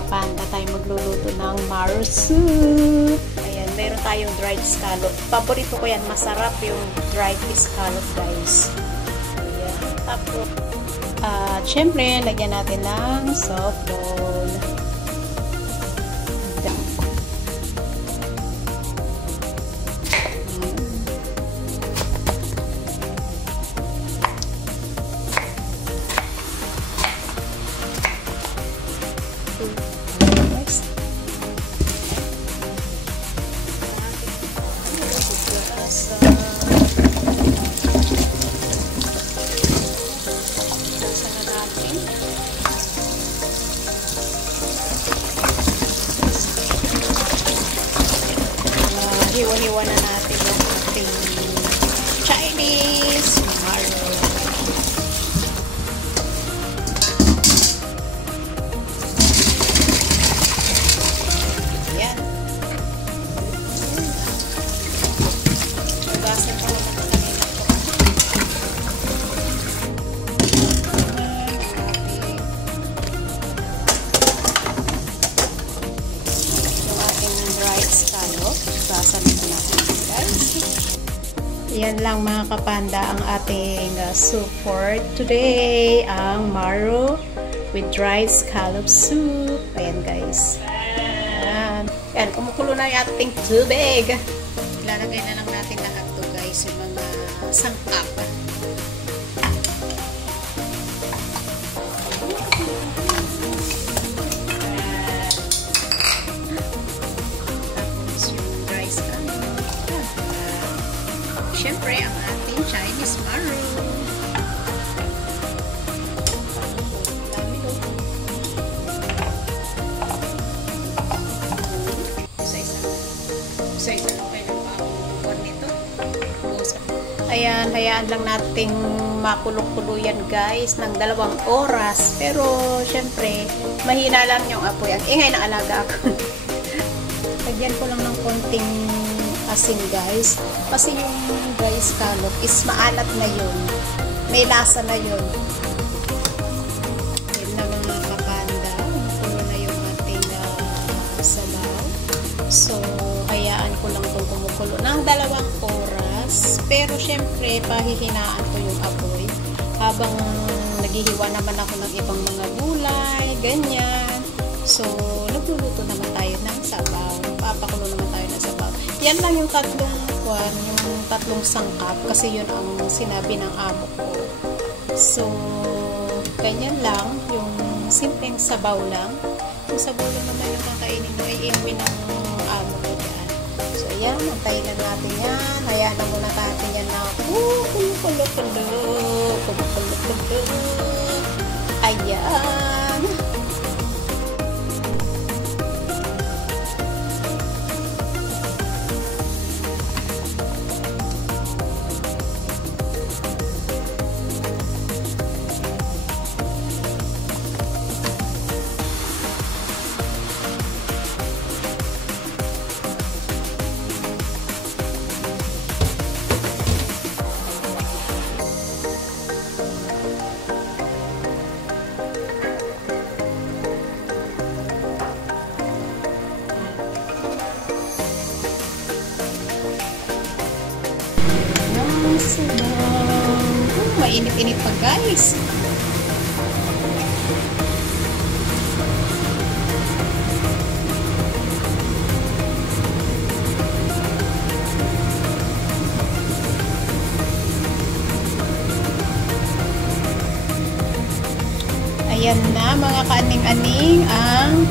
kapanda, tayo magluluto ng marrow soup. Ayan, meron tayong dried scallop. Paborito ko yan, masarap yung dried scallop, guys. Ayan, tapos syempre, lagyan natin ng soft ball. Hiwa-hiwa na natin yung ating Chinese marrow. Ayan. Ugasin ko naman ang kanina ito. Yung ating dried scallop. Ugasan natin, guys. Yan lang mga kapanda ang ating soup for today. Ang marrow with dried scallop soup. Ayan, guys. Ayan. Ayan, kumukulo na yung ating tubig. Ilalagay na lang natin lahat to, guys. Yung mga sangkap. Siyempre, ang ating Chinese marrow. Isa-isa lang kayo pang nito. Ayan, hayaan lang nating makulong-kulo yan, guys, ng 2 oras. Pero, siyempre, mahina lang yung apoy. Ang ingay na alaga ako. Lagyan ko lang ng konting asin, guys, kasi yung dry scallop is maalat na yun, may lasa na yun. Yun na mga kapanda, kumukulo na yung ating sabaw. So hayaan ko lang itong kumukulo ng 2 oras, pero syempre pahihinaan ko yung apoy habang naghihiwa naman ako ng ibang mga gulay, ganyan. So nagluluto naman tayo ng sabaw, papakulo naman tayo ng sabaw. Yan lang yung tatlong sangkap kasi yun ang sinabi ng amo ko. So, ganyan lang, yung simpleng sabaw lang. Yung sabaw lang naman yung kakainin mo, ay inuwi ng amo ko dyan. So, yan, antayin lang natin yan. Hayaan na muna natin yan na kumukulo-kulo. Ayan. Mainit-init pa, guys. Ayan na mga kaaning-aning ang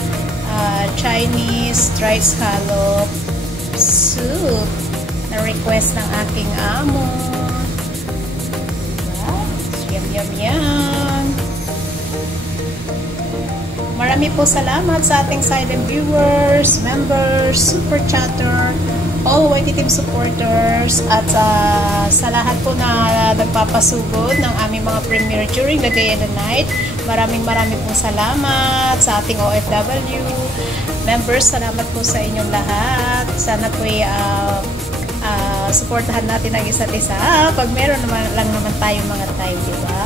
Chinese dried scallop soup na request ng aking amo. Yum. Marami po salamat sa ating silent viewers, members, super chatter, all YT team supporters, at sa lahat po na nagpapasugod ng aming mga premiere during the day and the night. Maraming pong salamat sa ating OFW members. Salamat po sa inyong lahat. Sana po supportahan natin ang isa't isa pag meron lang naman tayong mga time, diba?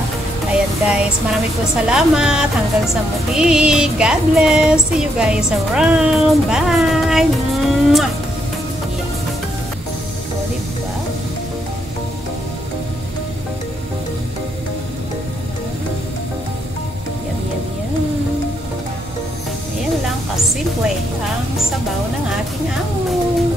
Ayan guys, marami po salamat. Hanggang sa muli. God bless. See you guys around. Bye! Mwah! Yeah. O, diba? Yan, yan, yan. Ayan lang kasimple ang sabaw ng aking amo.